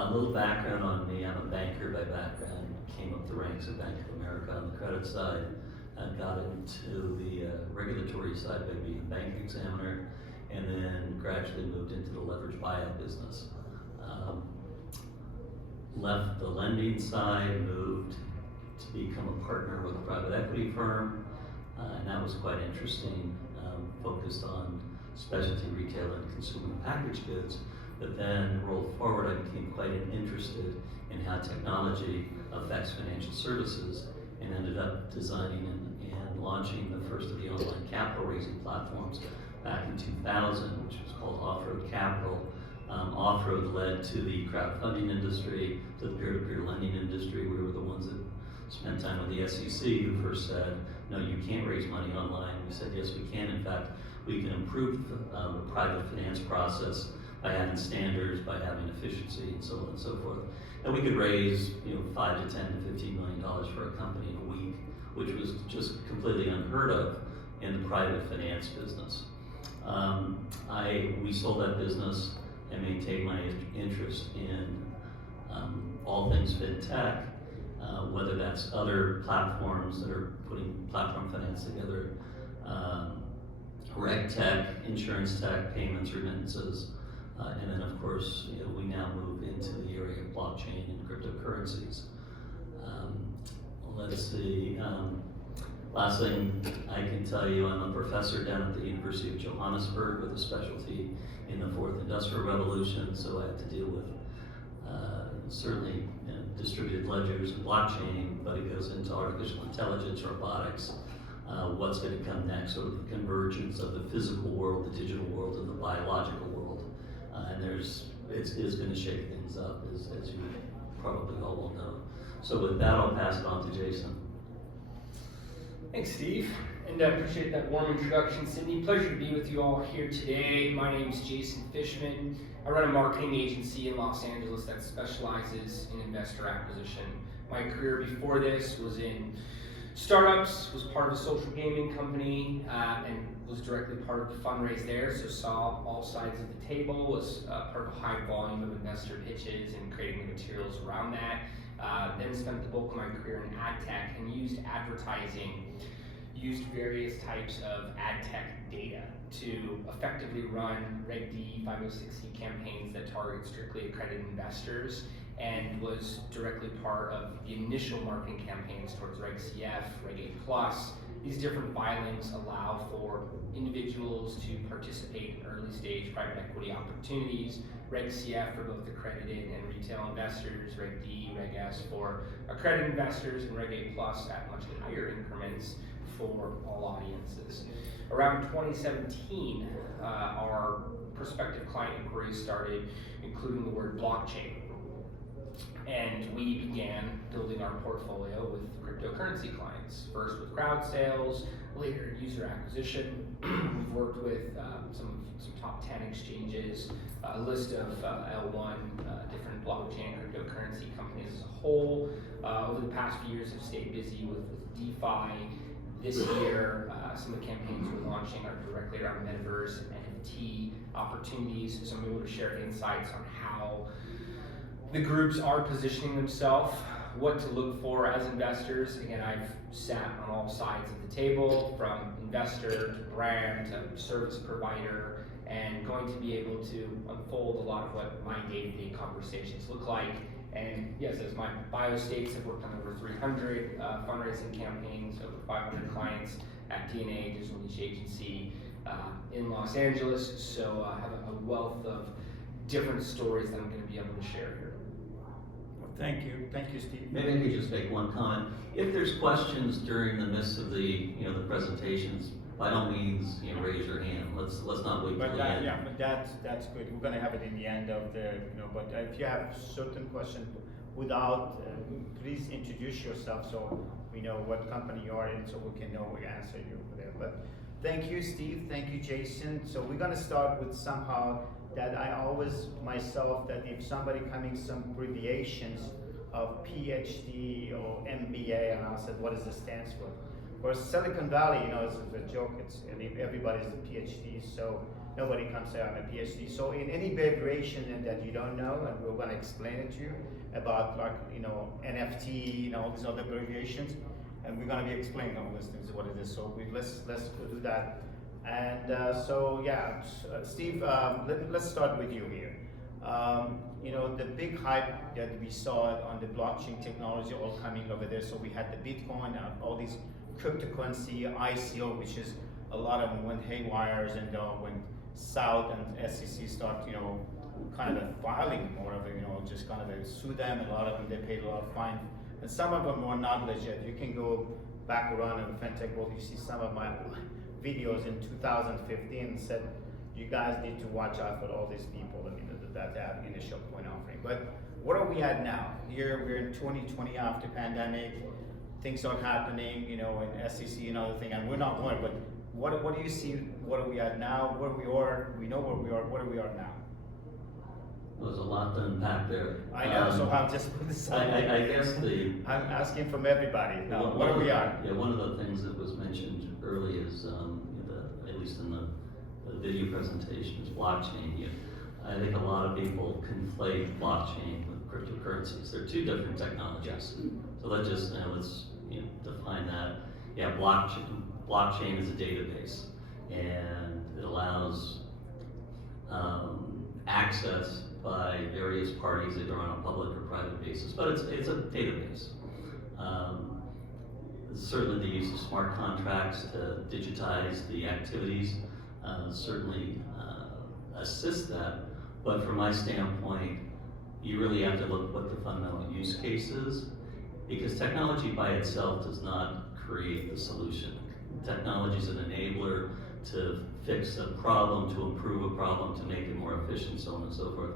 A little background on me. I'm a banker by background. Came up the ranks at Bank of America on the credit side and got into the regulatory side by being a bank examiner, and then gradually moved into the leverage buyout business. Left the lending side, moved to become a partner with a private equity firm, and that was quite interesting, focused on specialty retail and consumer packaged goods. But then rolled forward, I became quite interested in how technology affects financial services, and ended up designing and launching the first of the online capital raising platforms back in 2000, which was called Off-Road Capital. Off-Road led to the crowdfunding industry, to the peer-to-peer lending industry. We were the ones that spent time with the SEC, who first said, no, you can't raise money online. We said, yes, we can. In fact, we can improve the private finance process by having standards, by having efficiency, and so on and so forth. And we could raise, $5 to $10 to $15 million for a company in a week, which was just completely unheard of in the private finance business. We sold that business and maintained my interest in all things fintech, whether that's other platforms that are putting platform finance together, reg tech, insurance tech, payments, remittances, and then of course, we now move into the area of blockchain and cryptocurrencies. Let's see. Last thing I can tell you, I'm a professor down at the University of Johannesburg with a specialty in the fourth industrial revolution, so I have to deal with certainly distributed ledgers and blockchain, but it goes into artificial intelligence, robotics, what's going to come next, sort of the convergence of the physical world, the digital world, and the biological world. And it is going to shake things up, as you probably all will know. So with that, I'll pass it on to Jason. Thanks, Steve, and I appreciate that warm introduction, Sydney. Pleasure to be with you all here today. My name is Jason Fishman. I run a marketing agency in Los Angeles that specializes in investor acquisition. My career before this was in startups, was part of a social gaming company, and was directly part of the fundraise there, so saw all sides of the table, was part of a high volume of investor pitches and creating the materials around that. Then spent the bulk of my career in ad tech and used advertising, used various types of ad tech data to effectively run Reg D, 506C campaigns that target strictly accredited investors, and was directly part of the initial marketing campaigns towards Reg CF, Reg A+. These different filings allow for individuals to participate in early stage private equity opportunities. Reg CF for both accredited and retail investors, Reg D, Reg S for accredited investors, and Reg A+ at much higher increments for all audiences. Around 2017, our prospective client inquiries started including the word blockchain. And we began building our portfolio with cryptocurrency clients, first with crowd sales, later user acquisition. We've worked with some top 10 exchanges, a list of L1 different blockchain and cryptocurrency companies as a whole. Over the past few years, have stayed busy with DeFi. This year, some of the campaigns we're launching are directly around metaverse and NFT opportunities, so I'm able to share insights on how the groups are positioning themselves, what to look for as investors. Again, I've sat on all sides of the table, from investor to brand to service provider, and going to be able to unfold a lot of what my day-to-day conversations look like. And yes, as my bio states, I've worked on over 300 fundraising campaigns, over 500 clients at DNA, digital niche agency in Los Angeles. So I have a wealth of different stories that I'm going to be able to share here. Thank you, Steve. Maybe I could just make one comment. If there's questions during the midst of the the presentations, by all means, raise your hand. Let's not wait till the end. Yeah, but that's good. We're gonna have it in the end of the But if you have certain questions, please introduce yourself so we know what company you are in, so we can know we answer you over there. But thank you, Steve. Thank you, Jason. So we're gonna start with somehow that I always myself, that if somebody coming some abbreviations of PhD or MBA, and I said, what does this stands for? Whereas Silicon Valley, it's a joke. Everybody's a PhD. So nobody comes out on a PhD. So in any variation that you don't know, and we're gonna explain it to you about like, NFT, all these other variations, and we're gonna be explaining all these things, what it is. So let's do that. And so yeah, Steve, let's start with you here. The big hype that we saw on the blockchain technology all coming over there. So we had the Bitcoin and all these cryptocurrency, ICO, which is a lot of them went haywires and went south, and SEC start, kind of filing more of it, just kind of sue them. A lot of them, they paid a lot of fine. And some of them were not legit. You can go back around in the fintech world, you see some of my videos in 2015 and said, you guys need to watch out for all these people that have initial coin offering. But what are we at now? Here we're in 2020 after pandemic, things are happening, in SEC and other thing, and we're not going, but what do you see, what are we at now, where we are, we know where we are, what are we are now? There's a lot to unpack there. I know, so I'll just put this out. I guess I'm asking from everybody now, what are we at? Yeah, one of the things that was mentioned early is, at least in the video presentation, is blockchain. I think a lot of people conflate blockchain with cryptocurrencies. They're two different technologies. So let's define that. Yeah, blockchain is a database, and it allows access by various parties, either on a public or private basis, but it's a database. Certainly the use of smart contracts to digitize the activities certainly assist that, but from my standpoint, you really have to look at what the fundamental use case is, because technology by itself does not create the solution. Technology is an enabler to fix a problem, to improve a problem, to make it more efficient, so on and so forth.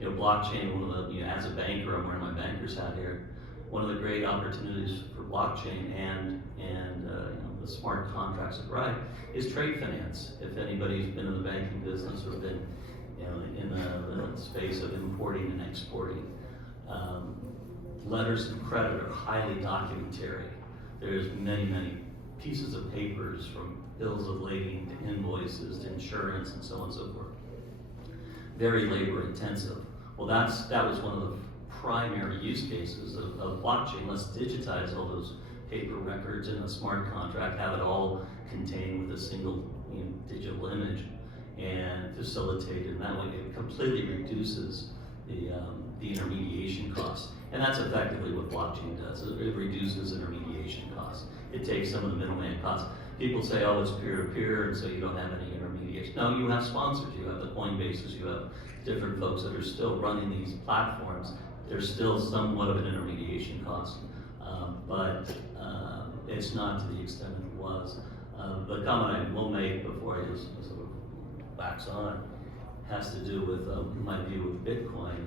Blockchain, one of the, as a banker, I'm wearing my banker's hat here, one of the great opportunities for blockchain and the smart contracts that ride is trade finance. If anybody's been in the banking business or been in the space of importing and exporting, letters of credit are highly documentary. There's many pieces of papers, from bills of lading to invoices to insurance and so on and so forth. Very labor intensive. Well, that was one of the primary use cases of blockchain. Let's digitize all those paper records in a smart contract, have it all contained with a single digital image, and facilitate it. And that way it completely reduces the intermediation costs. And that's effectively what blockchain does. It reduces intermediation costs. It takes some of the middleman costs. People say, oh, it's peer-to-peer, and so you don't have any intermediation. No, you have sponsors, you have the Coinbases, you have different folks that are still running these platforms. There's still somewhat of an intermediation cost, but it's not to the extent it was. The comment I will make before I just sort of wax on has to do with my view of Bitcoin,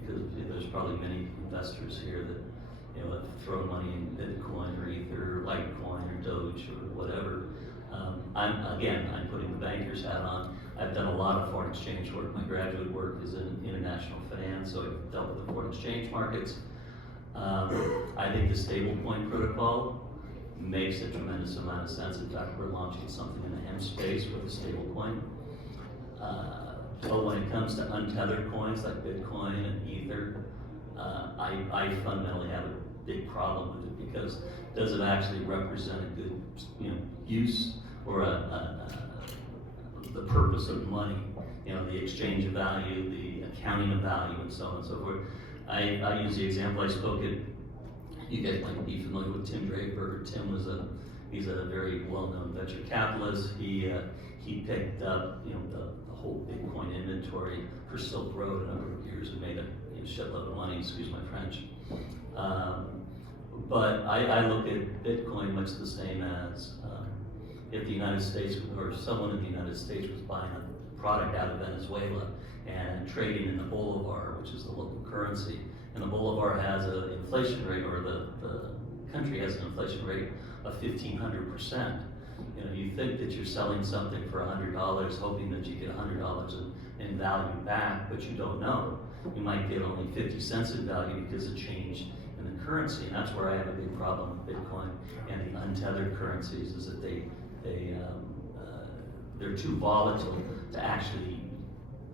because there's probably many investors here that have thrown money in Bitcoin or Ether, or Litecoin or Doge or whatever. I'm putting the banker's hat on. I've done a lot of foreign exchange work. My graduate work is in international finance, so I've dealt with the foreign exchange markets. I think the stablecoin protocol makes a tremendous amount of sense. In fact, we're launching something in the hemp space with a stablecoin. But when it comes to untethered coins like Bitcoin and Ether, I fundamentally have a big problem with it, because does it actually represent a good use or the purpose of money, the exchange of value, the accounting of value, and so on and so forth. I use the example I spoke at, you guys might be familiar with Tim Draper. Tim he's a very well-known venture capitalist. He picked up the whole Bitcoin inventory for Silk Road a number of years and made a shitload of money, excuse my French. But I look at Bitcoin much the same as if the United States or someone in the United States was buying a product out of Venezuela and trading in the bolivar, which is the local currency, and the bolivar has an inflation rate, or the country has an inflation rate of 1,500%. You think that you're selling something for $100, hoping that you get $100 in value back, but you don't know. You might get only 50 cents in value because it changed in the currency, and that's where I have a big problem with Bitcoin and the untethered currencies, is that they they're too volatile to actually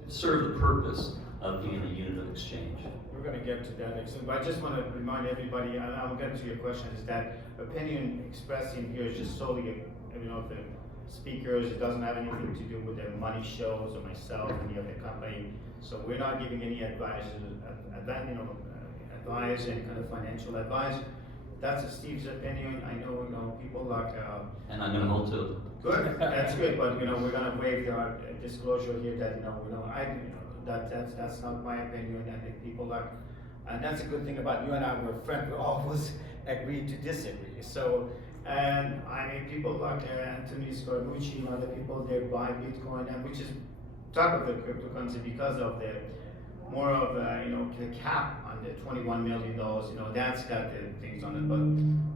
serve the purpose of being a unit of exchange. We're going to get to that next, but I just want to remind everybody, and I'll get to your question, is that opinion expressed in here is just solely, the speakers. It doesn't have anything to do with the money shows or myself, any other company. So we're not giving any advice, advice, any kind of financial advice. That's Steve's opinion. I know, people like. And I'm going to hold to it. Good, that's good. But we're going to waive our disclosure here that that's not my opinion. I think people like, and that's a good thing about you and I. We're friends. We always agree to disagree. So, and people like Anthony Scaramucci and other people, they buy Bitcoin, and which is type of the cryptocurrency because of the more of the cap on the $21 million. That's got the things on it. But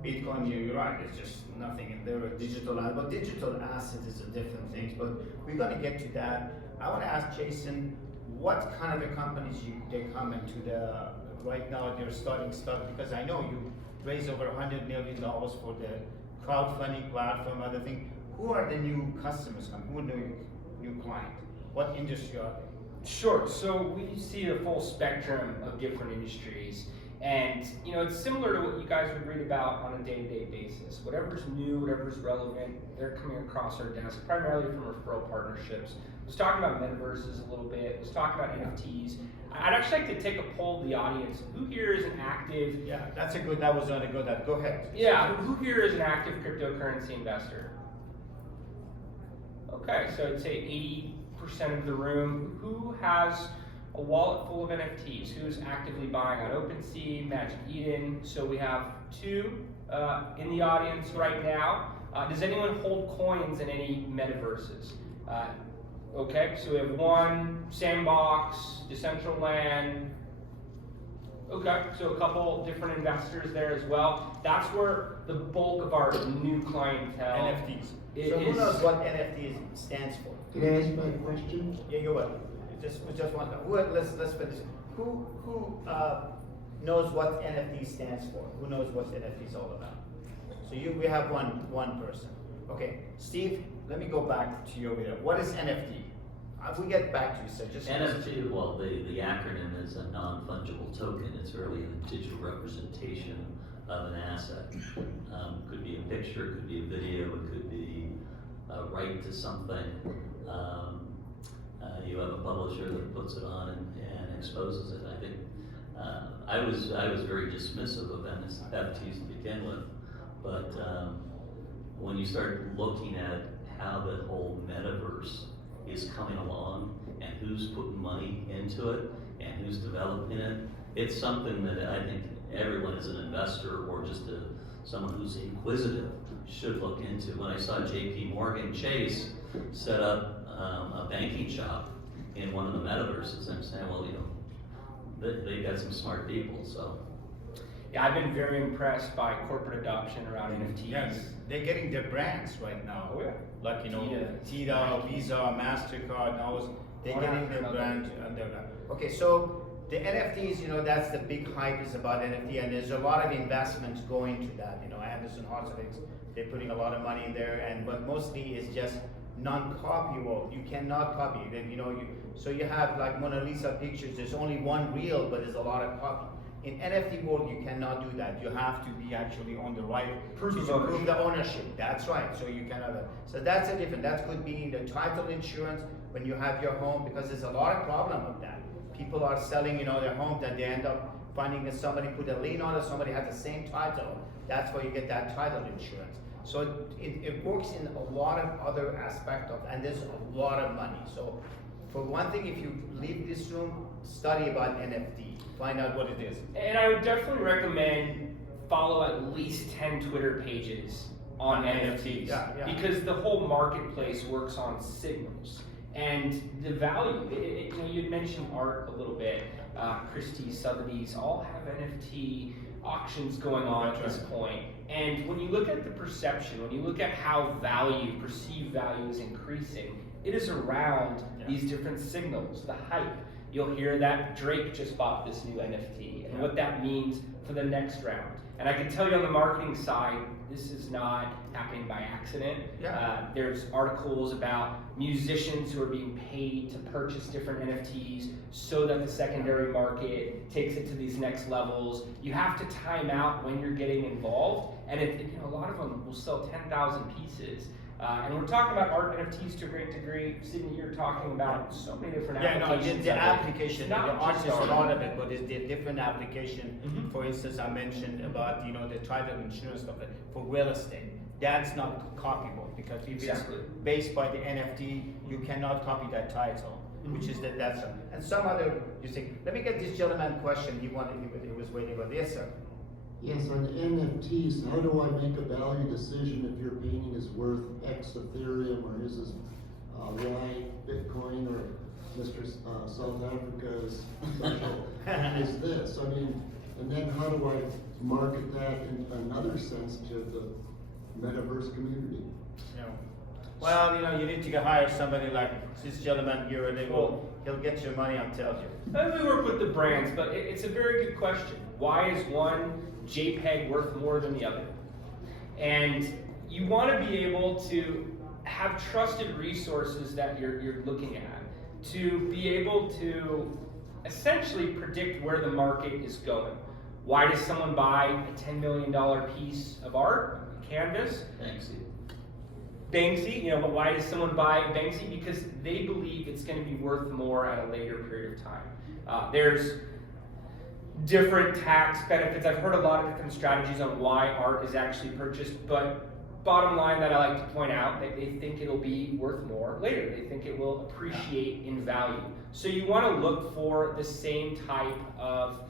Bitcoin, you're right. It's just nothing. And there are digital assets, but digital assets is a different thing. But we're going to get to that. I want to ask Jason, what kind of the companies they come into the right now? They're starting stuff because I know you raised over $100 million for the crowdfunding platform, other thing. Who are the new customers coming? Who are the new client? What industry are they? Sure. So we see a full spectrum of different industries, and it's similar to what you guys would read about on a day-to-day basis. Whatever's new, whatever's relevant, they're coming across our desk, primarily from referral partnerships. I was talking about metaverses a little bit. I was talking about NFTs. I'd actually like to take a poll of the audience. Who here is an active? Yeah, that was only good. Go ahead. Yeah, who here is an active cryptocurrency investor? Okay, so I'd say 80% of the room. Who has a wallet full of NFTs? Who's actively buying on OpenSea, Magic Eden? So we have two in the audience right now. Does anyone hold coins in any metaverses? Okay, so we have one, Sandbox, Decentraland. Okay, so a couple different investors there as well. That's where the bulk of our new clientele. NFTs. So who knows what NFT stands for? Can I ask my question? Yeah, you're welcome. Just one. Let's finish. Who knows what NFT stands for? Who knows what NFT is all about? So we have one person. Okay, Steve. Let me go back to you over there. What is NFT? We get back to you, sir. Just NFT, well, the acronym is a non-fungible token. It's really a digital representation of an asset. Could be a picture, could be a video, it could be a right to something. You have a publisher that puts it on and exposes it. I think I was very dismissive of NFTs to begin with, but when you start looking at how the whole metaverse is coming along and who's putting money into it and who's developing it, it's something that I think everyone as an investor or just someone who's inquisitive should look into. When I saw JP Morgan Chase set up a banking shop in one of the metaverses, I'm saying, well, they got some smart people, so. Yeah, I've been very impressed by corporate adoption around NFTs. Yes, they're getting their brands right now. Oh yeah. Like Tida, Visa, MasterCard, they're getting their brand under that. Okay, so the NFTs, that's the big hype is about NFT, and there's a lot of investments going to that. Anderson Horowitz, they're putting a lot of money in there, but mostly it's just non-copyable. You cannot copy it. So you have like Mona Lisa pictures. There's only one real, but there's a lot of copy. In NFT world, you cannot do that. You have to be actually on the right prove the ownership. That's right. So you cannot. So that's a different. That could be the title insurance when you have your home, because there's a lot of problem with that. People are selling, their home that they end up finding that somebody put a lien on it. Somebody has the same title. That's where you get that title insurance. So it works in a lot of other aspects and there's a lot of money. So for one thing, if you leave this room, study about NFT. Find out what it is. And I would definitely recommend follow at least 10 Twitter pages on NFTs. Yeah. Because the whole marketplace works on signals. And the value, you had mentioned art a little bit. Christie's, Sotheby's, all have NFT auctions going on at this point. And when you look at the perception, when you look at how perceived value is increasing, it is around these different signals, the hype. you'll hear that Drake just bought this new NFT and what that means for the next round. And I can tell you on the marketing side, this is not happening by accident. There's articles about musicians who are being paid to purchase different NFTs so that the secondary market takes it to these next levels. You have to time out when you're getting involved, and a lot of them will sell 10,000 pieces. And we're talking about art NFTs to a great degree. Sydney, you're talking about so many different applications. The application, the art is art. part of it, but it's the different application. For instance, I mentioned about the title insurance stuff for real estate. That's not copyable because if it's based by the NFT, you cannot copy that title, which is that's and some other. You say, let me get this gentleman question. He was waiting for this, sir. Yes, on NFTs, how do I make a value decision if your painting is worth X Ethereum or is Y Bitcoin or Mr. South Africa's special is this? I mean, and then how do I market that in another sense to the metaverse community? Well, you need to hire somebody like this gentleman here, and he'll get your money, I'll tell you. And we work with the brands, but it's a very good question. Why is one JPEG worth more than the other? And you want to be able to have trusted resources that you're looking at, to be able to essentially predict where the market is going. Why does someone buy a $10 million piece of art, a canvas? Banksy, but why does someone buy Banksy? Because they believe it's going to be worth more at a later period of time. There's different tax benefits. I've heard a lot of different strategies on why art is actually purchased, but bottom line that I like to point out, they think it'll be worth more later. They think it will appreciate in value. So you want to look for the same type of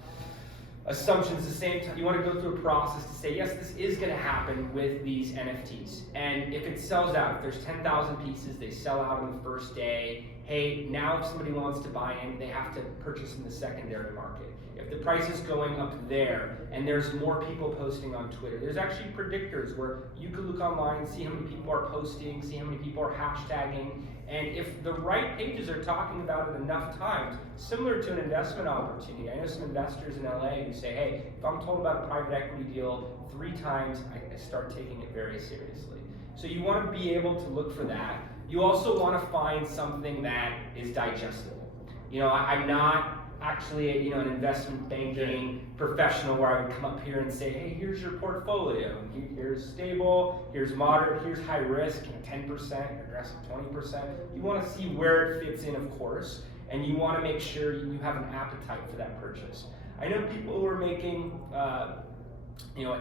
assumptions, the same time. You want to go through a process to say, yes, this is going to happen with these NFTs. And if it sells out, if there's 10,000 pieces, they sell out on the first day, hey, now if somebody wants to buy in, they have to purchase in the secondary market. If the price is going up there and there's more people posting on Twitter, there's actually predictors where you could look online and see how many people are posting, see how many people are hashtagging, and if the right pages are talking about it enough times, similar to an investment opportunity. I know some investors in LA who say, hey, if I'm told about a private equity deal 3 times, I start taking it very seriously. So you want to be able to look for that. You also want to find something that is digestible. I'm not actually an investment banking professional where I would come up here and say, hey, here's your portfolio. Here's stable, here's moderate, here's high risk, 10%, aggressive 20%. You want to see where it fits in, of course, and you want to make sure you have an appetite for that purchase. I know people who are making a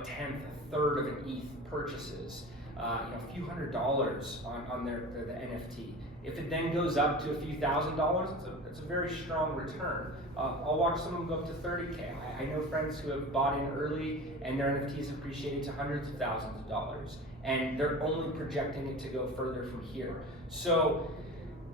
tenth, a third of an ETH purchases, a few $100s on their the NFT. If it then goes up to a few $1,000s, it's a very strong return. I'll watch someone go up to 30K. I know friends who have bought in early and their NFTs appreciated to hundreds of thousands of dollars, and they're only projecting it to go further from here. So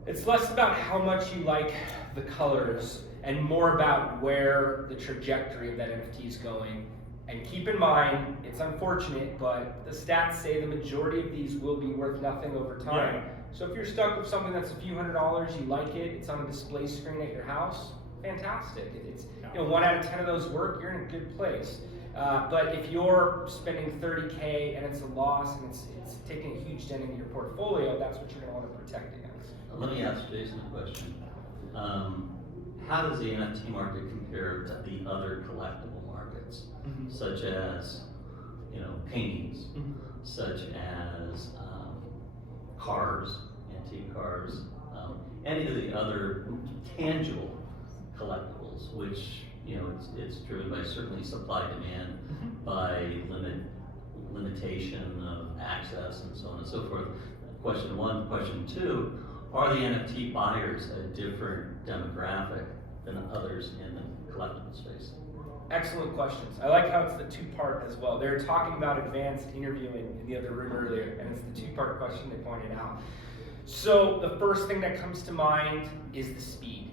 it's less about how much you like the colors and more about where the trajectory of that NFT is going. And keep in mind, it's unfortunate, but the stats say the majority of these will be worth nothing over time. Yeah. So if you're stuck with something that's a few $100s, you like it, it's on a display screen at your house, fantastic. It's 1 out of 10 of those work, you're in a good place. But if you're spending 30K and it's a loss and it's taking a huge dent into your portfolio, that's what you're going to want to protect against. Let me ask Jason a question. How does the NFT market compare to the other collectible markets, such as paintings, such as cars, antique cars, any of the other tangible collectibles, which it's driven by certainly supply demand, by limitation of access and so on and so forth. Question 1. Question 2, are the NFT buyers a different demographic than others in the collectible space? Excellent questions. I like how it's the 2-part as well. They were talking about advanced interviewing in the other room earlier, and it's the 2-part question they pointed out. So the first thing that comes to mind is the speed.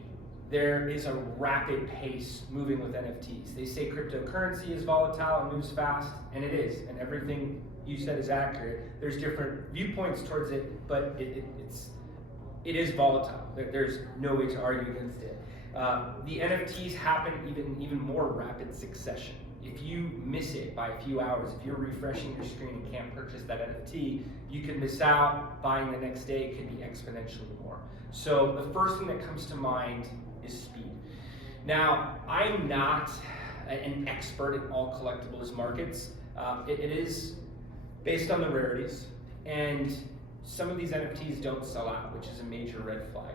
There is a rapid pace moving with NFTs. They say cryptocurrency is volatile and moves fast, and it is, and everything you said is accurate. There's different viewpoints towards it, but it is volatile. There's no way to argue against it. The NFTs happen even more rapid succession. If you miss it by a few hours, if you're refreshing your screen and can't purchase that NFT, you can miss out. Buying the next day could be exponentially more. So the first thing that comes to mind is speed. Now, I'm not an expert in all collectibles markets. It is based on the rarities, and some of these NFTs don't sell out, which is a major red flag.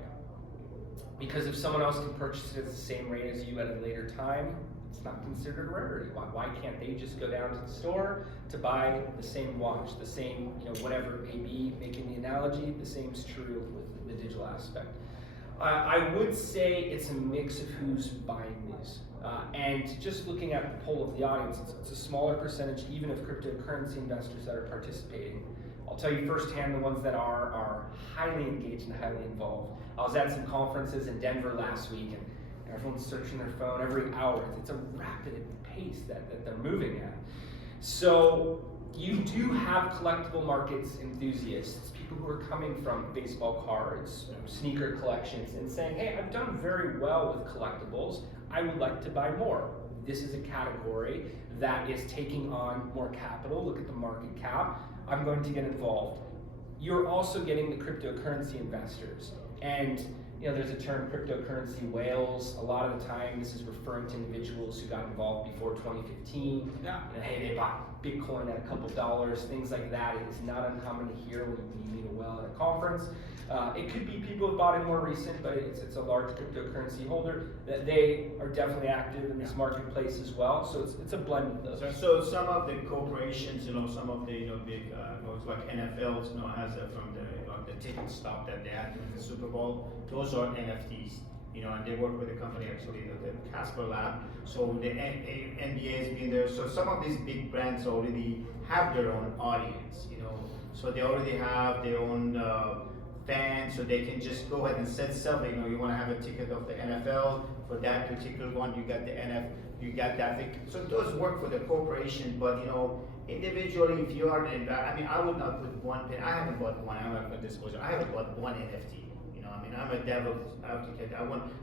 Because if someone else can purchase it at the same rate as you at a later time, it's not considered a rarity. Why can't they just go down to the store to buy the same watch, the same, whatever it may be, making the analogy, the same is true with the digital aspect. I would say it's a mix of who's buying these. And just looking at the poll of the audience, it's a smaller percentage even of cryptocurrency investors that are participating. I'll tell you firsthand, the ones that are highly engaged and highly involved. I was at some conferences in Denver last week, and everyone's searching their phone every hour. It's a rapid pace that they're moving at. So you do have collectible markets enthusiasts, people who are coming from baseball cards, sneaker collections, and saying, hey, I've done very well with collectibles. I would like to buy more. This is a category that is taking on more capital. Look at the market cap. I'm going to get involved. You're also getting the cryptocurrency investors. And there's a term, cryptocurrency whales. A lot of the time, this is referring to individuals who got involved before 2015. Yeah. Hey, they bought Bitcoin at a couple dollars, things like that. It is not uncommon to hear when you meet a whale at a conference. It could be people who bought in more recent, but it's a large cryptocurrency holder. That they are definitely active in this marketplace as well. So it's a blend of those. So some of the corporations, some of the big like NFLs, has from the ticket stop that they had during the Super Bowl. Those are NFTs, and they work with a company actually, the Casper Lab. So the NBA has been there. So some of these big brands already have their own audience, So they already have their own fans, so they can just go ahead and set something. You want to have a ticket of the NFL for that particular one. You got the you got that thing. So those work for the corporation, but individually, if you are I would not put one pen. I haven't bought one. I'm not going to disclose. I haven't bought one NFT. I'm a devil's advocate.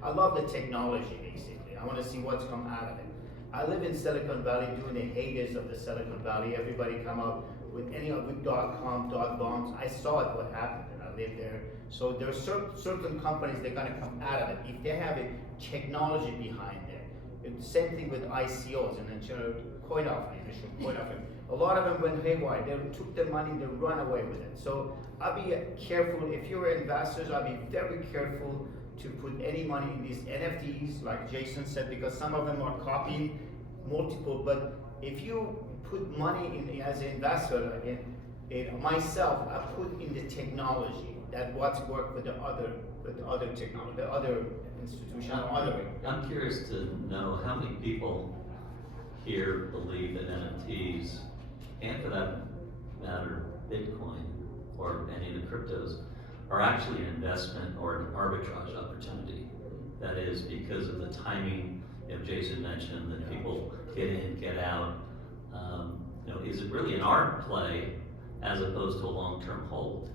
I love the technology basically. I want to see what's come out of it. I live in Silicon Valley during the heydays of the Silicon Valley. Everybody come up with with .com, .bombs. I saw it, what happened, and I lived there. So there are certain companies that are going to come out of it if they have a technology behind it. It's the same thing with ICOs and then coin offering, initial coin offering. A lot of them went haywire. They took the money, they run away with it. So I'll be careful. If you're investors, I'll be very careful to put any money in these NFTs, like Jason said, because some of them are copying multiple. But if you put money in as an investor, in myself, I put in the technology that what's worked with the other technology, the other institution, I'm curious to know how many people here believe that NFTs, and for that matter, Bitcoin or any of the cryptos, are actually an investment or an arbitrage opportunity. That is because of the timing. Jason mentioned that people get in, get out. Is it really an art play as opposed to a long-term hold?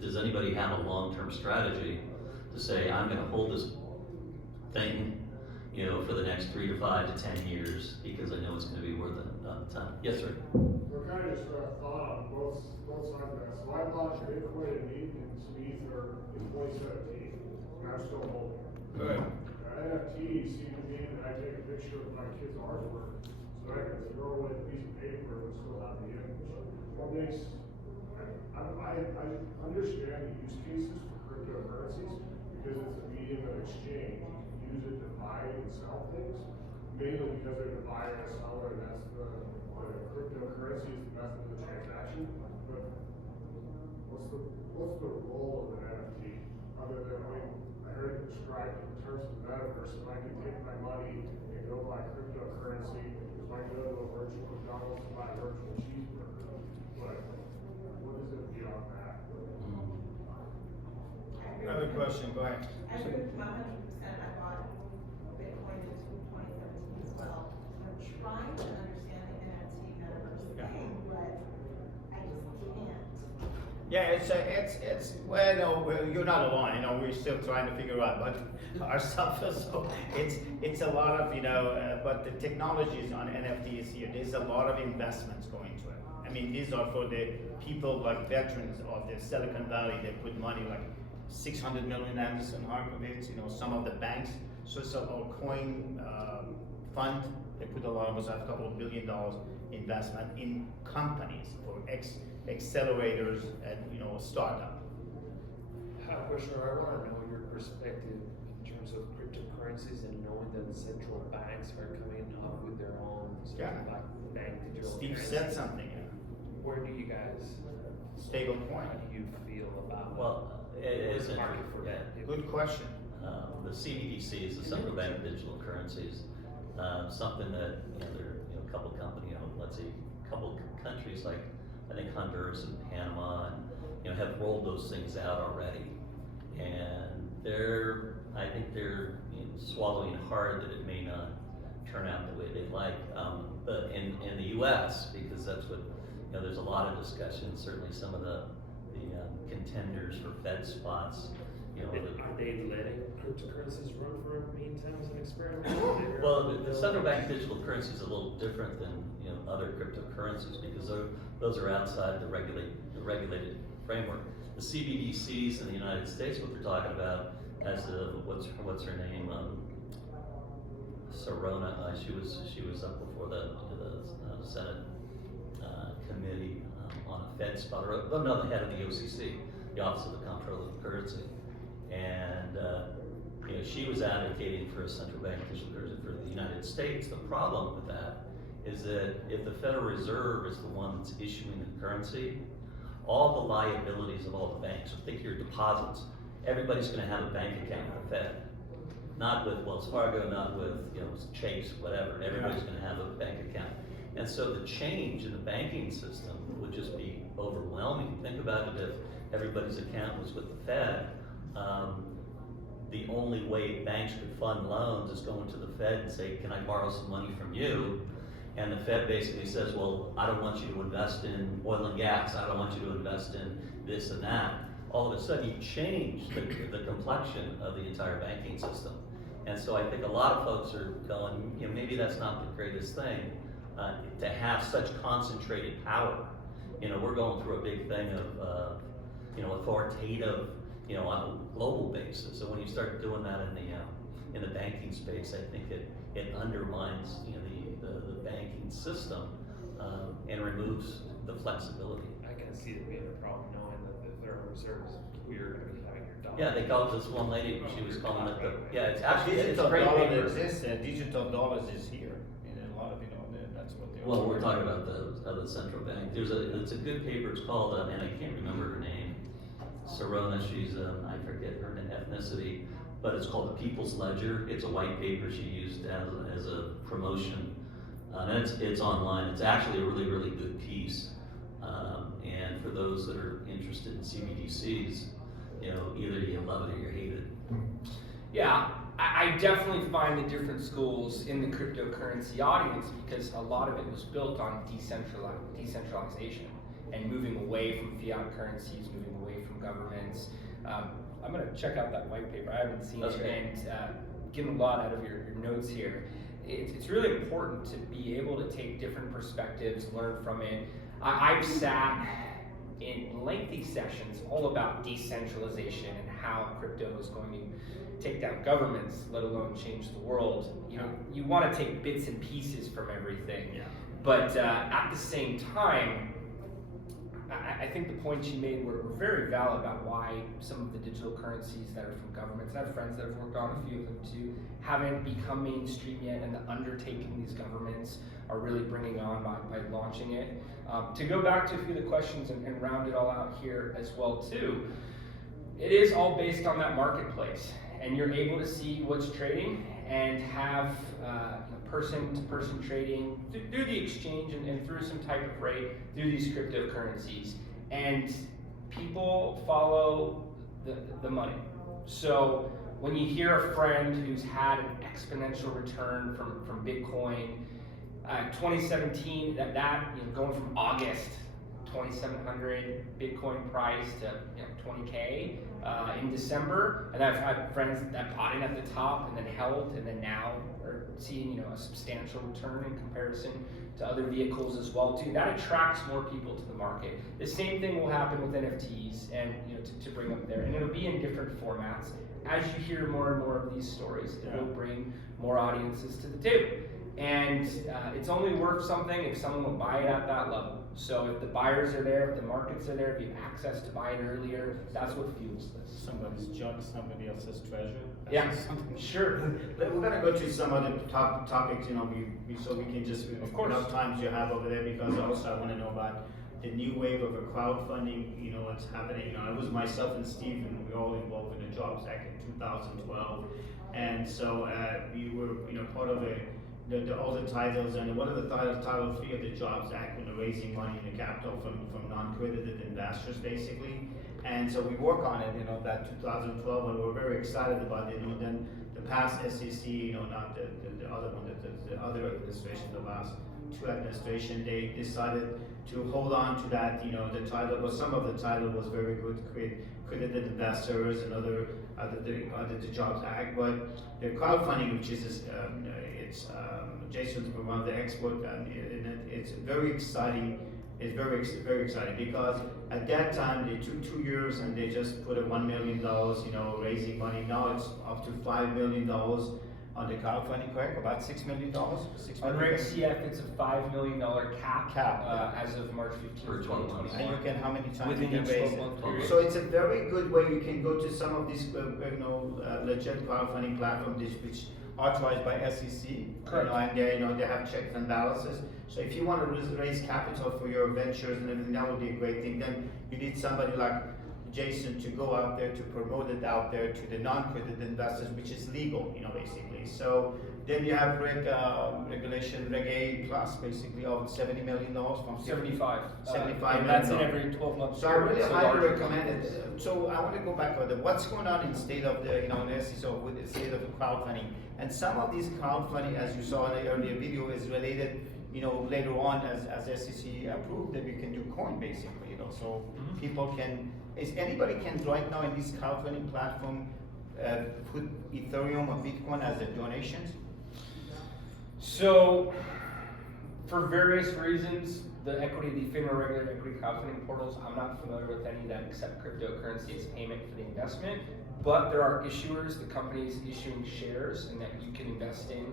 Does anybody have a long-term strategy to say, I'm going to hold this thing, for the next 3 to 5 to 10 years because I know it's going to be worth it time? Yes, sir. We're kind of just thought on both sides of that. So I bought Bitcoin and some Ether in 2017, and I'm still holding. Good. NFTs seem to mean that I take a picture of my kid's artwork, so I can throw away the piece of paper and still have the image. What makes I understand the use cases for cryptocurrencies because it's a medium of exchange. You can use it to buy and sell things, mainly because they're the buyer and seller, and that's the cryptocurrency is the method of the transaction. But what's the role of an NFT other than I heard it described in terms of the metaverse? If I can take my money and go buy cryptocurrency, if I go to a virtual McDonald's and buy a virtual cheeseburger, but what is it beyond that? Another question, go ahead. I agree with 100%. I bought Bitcoin in 2017 as well. I'm trying to understand the NFT metaverse thing, but I just can't. Yeah, well, no, well, you're not alone. You know, we're still trying to figure out but ourselves. So it's a lot of, but the technologies on NFTs here. There's a lot of investments going to it. I mean, these are for the people like veterans of the Silicon Valley. They put money like 600 million Anderson Harkovitz. Some of the banks. So it's a coin fund. They put a lot of us a couple of $1 billion investment in companies for accelerators and startup. Kushner, I want to know your perspective in terms of cryptocurrencies and knowing that the central banks are coming up with their own sort of like bank digital Steve currencies. said something. Where do you guys, Stable coin. how do you feel about Well, it's the market for that? Good question. The CBDC is the central bank digital currencies, something that, there are a couple let's say a couple countries like I think Honduras and Panama and have rolled those things out already, and I think they're swallowing hard that it may not turn out the way they'd like. But in the U.S., because that's what there's a lot of discussion. Certainly, some of the contenders for Fed spots. Are they letting cryptocurrencies run for a meantime as an experiment? Well, the central bank digital currency is a little different than other cryptocurrencies because those are outside the regulated framework. The CBDCs in the United States, what they're talking about, as what's her name, Sarona. She was up before the Senate committee on a Fed spot, or no, the head of the OCC, the Office of the Comptroller of Currency. And she was advocating for a central bank digital currency for the United States. The problem with that is that if the Federal Reserve is the one that's issuing the currency, all the liabilities of all the banks, so think your deposits, everybody's going to have a bank account with the Fed. Not with Wells Fargo, not with Chase, whatever. Everybody's going to have a bank account. And so the change in the banking system would just be overwhelming. Think about it if everybody's account was with the Fed. The only way banks could fund loans is going to the Fed and say, can I borrow some money from you? And the Fed basically says, well, I don't want you to invest in oil and gas. I don't want you to invest in this and that. All of a sudden, you change the complexion of the entire banking system. And so I think a lot of folks are going, maybe that's not the greatest thing to have such concentrated power. We're going through a big thing of, authoritative, on a global basis. So when you start doing that in the banking space, I think it undermines, the banking system and removes the flexibility. I can see it being a problem knowing that the Federal Reserve is we're going to be having your dollar. Yeah, they called this one lady, she was calling it it's actually, it's a Digital great dollar paper. exists, and digital dollars is here. And a lot of, that's what they're. Well, we're talking about the central bank. It's a good paper, it's called, and I can't remember her name, Sarona, she's, I forget her ethnicity, but it's called The People's Ledger. It's a white paper she used as a promotion. And it's online. It's actually a really, really good piece. And for those that are interested in CBDCs, either you love it or you hate it. Yeah, I definitely find the different schools in the cryptocurrency audience because a lot of it was built on decentralization and moving away from fiat currencies, moving away from governments. I'm going to check out that white paper. I haven't seen it, and getting a lot out of your notes here. It's really important to be able to take different perspectives, learn from it. I've sat in lengthy sessions all about decentralization and how crypto is going to take down governments, let alone change the world. You want to take bits and pieces from everything, but at the same time, I think the points you made were very valid about why some of the digital currencies that are from governments, and I have friends that have worked on a few of them too, haven't become mainstream yet, and the undertaking these governments are really bringing on by launching it. To go back to a few of the questions and round it all out here as well too, it is all based on that marketplace, and you're able to see what's trading and have person-to-person trading through the exchange and through some type of rate through these cryptocurrencies, and people follow the money. So when you hear a friend who's had an exponential return from Bitcoin, 2017, that going from August $2,700 Bitcoin price to $20K in December, and I've had friends that bought in at the top and then held, and then now are seeing a substantial return in comparison to other vehicles as well too. That attracts more people to the market. The same thing will happen with NFTs, and to bring up there, and it'll be in different formats. As you hear more and more of these stories, it will bring more audiences to the table. And it's only worth something if someone will buy it at that level. So if the buyers are there, if the markets are there, if you have access to buy it earlier, that's what fuels this. Somebody's junk, somebody else's treasure. Yeah, sure. But we're gonna go to some other topics, so we can just, Of course. enough times you have over there, because also I wanna know about the new wave of a crowdfunding, what's happening. I was myself and Steve, and we were all involved in the Jobs Act in 2012. And so we were, part of all the titles, and one of the title 3 of the Jobs Act, raising money in the capital from non-credited investors, basically. And so we work on it, that 2012, and we're very excited about it. Then the past SEC, not the other one, the other administration, the last 2 administration, they decided to hold on to that, the title, but some of the title was very good to create credited investors and other the Jobs Act. But the crowdfunding, which is Jason's been one of the experts, and it's very exciting. It's very exciting, because at that time they took 2 years and they just put a $1 million, raising money. Now it's up to $5 million on the crowdfunding, correct? About $6 million. On Reg CF, it's a $5 million cap as of March 15th, For 12 months. 2021. And you can, how many times Within you can each raise 12-month it. period. So it's a very good way. You can go to some of these, legit crowdfunding platforms, which authorized by SEC. Correct. And they have checks and balances. So if you want to raise capital for your ventures and everything, that would be a great thing. Then you need somebody like Jason to go out there to promote it out there to the non-credited investors, which is legal, basically. So then you have regulation, Reg A plus, basically of $70 million from 75. 75 and that's in million. every 12 months. So I really highly larger recommend companies. it. So I want to go back further. What's going on in state of the, with the state of the crowdfunding? And some of these crowdfunding, as you saw in the earlier video, is related, later on as SEC approved that you can do coin, basically, so people can, anybody can right now in this crowdfunding platform put Ethereum or Bitcoin as their donations? So, for various reasons, the FINRA regular equity crowdfunding portals, I'm not familiar with any that accept cryptocurrency as payment for the investment, but there are issuers, the companies issuing shares, and that you can invest in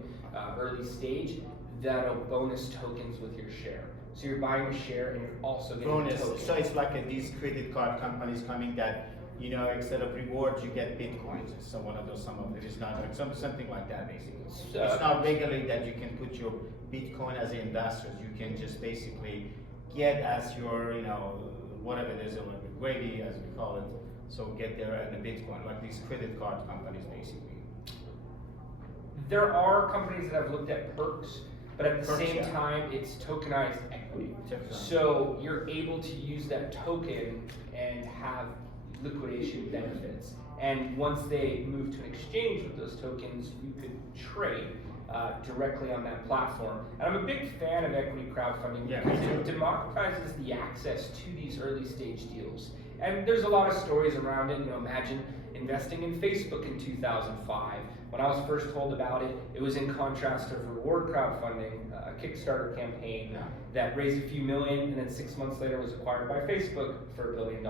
early stage that'll bonus tokens with your share. So you're buying a share and you're also getting Bonus. tokens. So it's like these credit card companies coming that, instead of rewards, you get Bitcoins. So one of those, some of it is not, something like that, basically. It's not regularly that you can put your Bitcoin as investors. You can just basically get as your, whatever it is, like a gravy, as we call it. So get there at the Bitcoin, like these credit card companies, basically. There are companies that have looked at perks, but at the Perks, same yeah. time, it's tokenized equity. Tokenized. So you're able to use that token and have liquidation benefits. And once they move to an exchange with those tokens, you could trade directly on that platform. And I'm a big fan of equity crowdfunding because it democratizes the access to these early stage deals. And there's a lot of stories around it. Imagine investing in Facebook in 2005. When I was first told about it, it was in contrast to reward crowdfunding, a Kickstarter campaign that raised a few million, and then 6 months later was acquired by Facebook for $1 billion,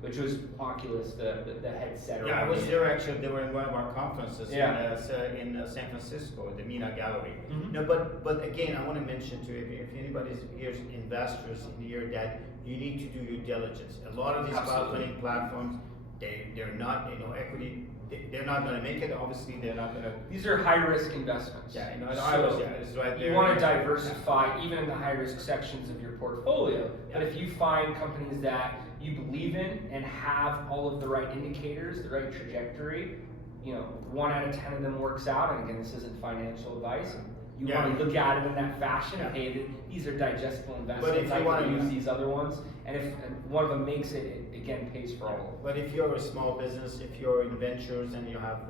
which was Oculus, the headset. Yeah, I was there actually. They were in one of our conferences in San Francisco, the MENA Gallery. No, but again, I want to mention to you, if anybody's here, investors in here, that you need to do your diligence. A lot of these crowdfunding platforms, they're not, equity. They're not going to make it. Obviously, they're not going to. These are high-risk investments. Yeah, So it's right there. you want to diversify even in the high-risk sections of your portfolio. But if you find companies that you believe in and have all of the right indicators, the right trajectory, 1 out of 10 of them works out. And again, this isn't financial advice. You want to look at it in that fashion. Hey, these are digestible investments. But if you I want can to use these other ones, and if one of them makes it, it again pays for all of them. But if you're a small business, if you're in ventures and you have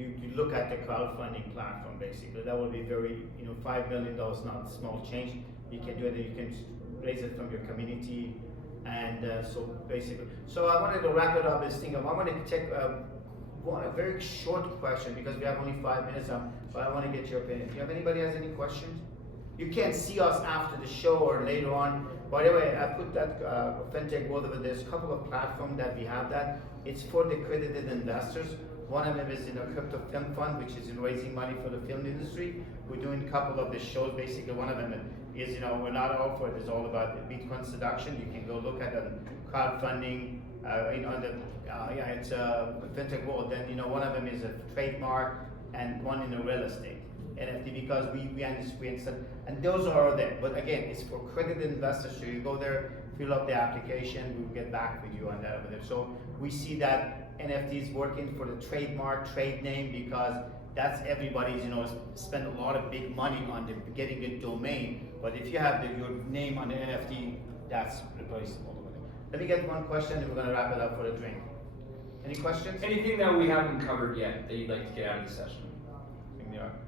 you look at the crowdfunding platform basically. That would be very, $5 million, not small change. You can do it, you can raise it from your community. And so basically, so I wanted to wrap it up this thing. I want to take a very short question because we have only 5 minutes, but I want to get your opinion. Do you have anybody has any questions? You can't see us after the show or later on. By the way, I put that fintech world over. There's a couple of platforms that we have that. It's for the accredited investors. One of them is in a crypto film fund, which is in raising money for the film industry. We're doing a couple of the shows. Basically, one of them is, we're not all for it. It's all about the Bitcoin seduction. You can go look at the crowdfunding, it's a fintech world. Then, one of them is a trademark and one in the real estate. NFT, because we understand, and those are there. But again, it's for accredited investors. So you go there, fill up the application, we'll get back with you on that over there. So we see that NFT is working for the trademark, trade name, because that's everybody's, spend a lot of big money on getting a domain. But if you have your name on the NFT, that's replaceable. Let me get one question, and we're going to wrap it up for a drink. Any questions? Anything that we haven't covered yet that you'd like to get out of the session?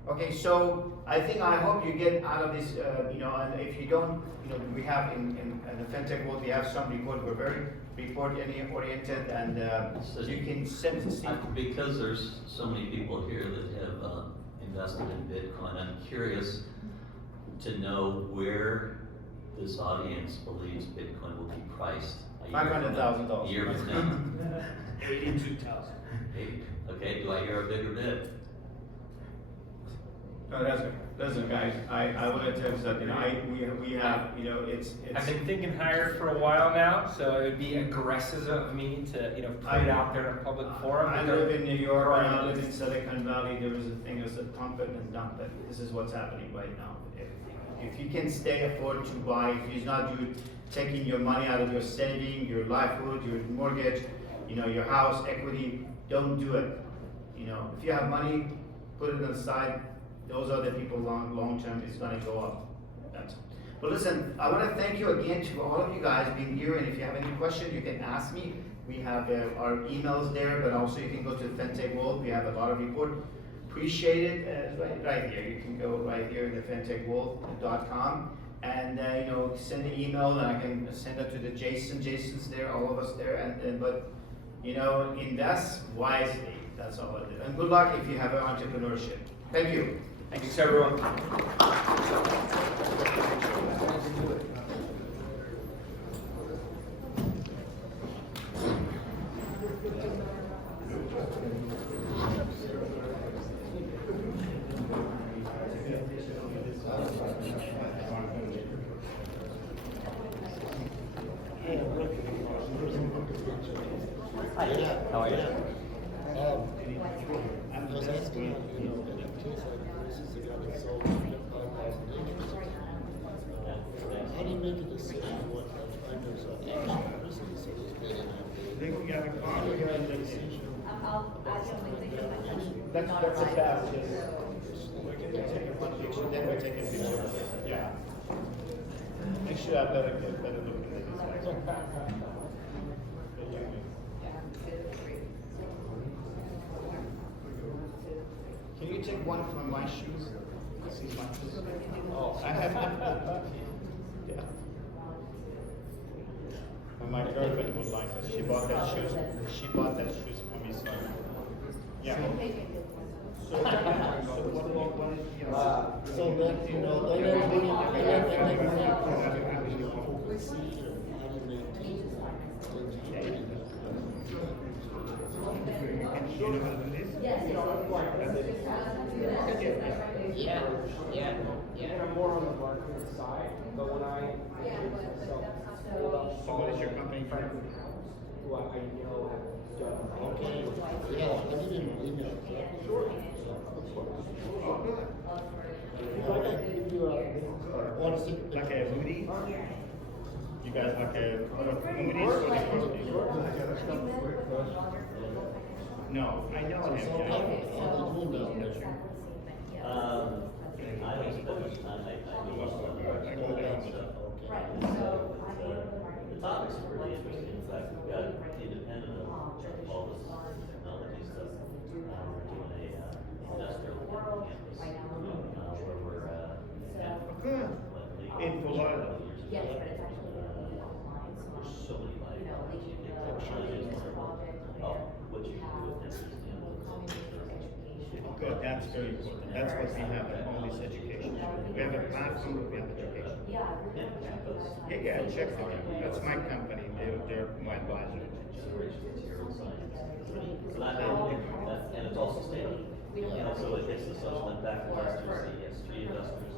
Okay, so I hope you get out of this, and if you don't, we have in the fintech world, we have some report. We're very report-oriented, and you can send because there's so many people here that have invested in Bitcoin, I'm curious to know where this audience believes Bitcoin will be priced. $500,000. A year from now. 82,000. Okay, do I hear a bigger bid? No, that's it, guys. I want to tell you that we have it's. I've been thinking higher for a while now, so it would be aggressive of me to put it out there in a public forum. I live in New York, and I live in Silicon Valley. There was a thing that said pump it and dump it. This is what's happening right now. If you can afford to buy, if you're not taking your money out of your saving, your livelihood, your mortgage, your house equity, don't do it. If you have money, put it aside. Those are the people long term, it's going to go up. But listen, I want to thank you again to all of you guys being here, and if you have any questions, you can ask me. We have our emails there, but also you can go to the FinTech World. We have a lot of report. Appreciate it. Right here. You can go right here in the fintechworld.com and send an email, and I can send it to the Jason. Jason's there, all of us there, but invest wisely. That's all I do. And good luck if you have an entrepreneurship. Thank you. Thanks, everyone. How are you? I was asking, NFTs like versus the guy that sold 5,000 acres. How do you make a decision what there's an action versus a bid? I think we got a How do you make a decision about something like that? That's a pass, yes. Then we take a picture of it. Yeah. Make sure I better look at this. Can you take one from my shoes? See my shoes? Oh, I have. Yeah. And my girlfriend would like it. She bought that shoes. She bought that shoes for me. So. Yeah. So what is So that, then everybody, oversee how to maintain I'm more on the marketing side, but when I So what is your company? who I know have done. Okay, yeah, I didn't email. Sure. What's it? Like a hoodie? You guys like a hoodie for the company? No, I know him. I don't spend time, I do stuff. The topic's pretty interesting. In fact, we've got independent of all this technology stuff. We're doing a industrial campus, where we're, Good. In Florida. Yes, but it's actually gonna be online, so There's so I'm, many you know, libraries. leading the I'm sure there's latest more. project Oh, where what you we can have do with this is, you know, community education. Good, that's very important. That's what we have at all this education. We have a platform, we have education. Yeah, I really wanna check you guys out. Yeah, check it out. That's my company, they're my advisor. generation material science. So and it's all sustainable. You know, so it gets the social impact investors, the street investors.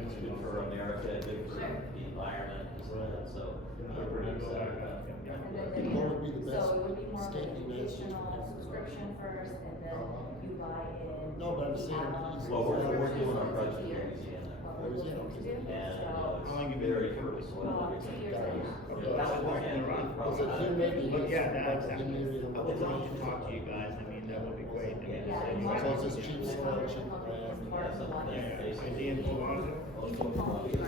It's good for America, good for the environment, so we're pretty excited about it. And then, What would be the best so it would be more of state an you guys use? educational subscription first, and then you buy in. No, but I'm the saying add-on he's- Well, we're subscription doing our for project in years. Louisiana. What we're looking to do, And, so, How long you been very doing it? purposeful. well, 2 years later. Is it here maybe? But yeah, that, exactly. In the area I would love to talk to you guys, I mean, that would be great. I mean, Yeah. you guys So it's are- just cheap selection. Company is part of the one. Yeah, is he in Florida? He's in Palm Beach.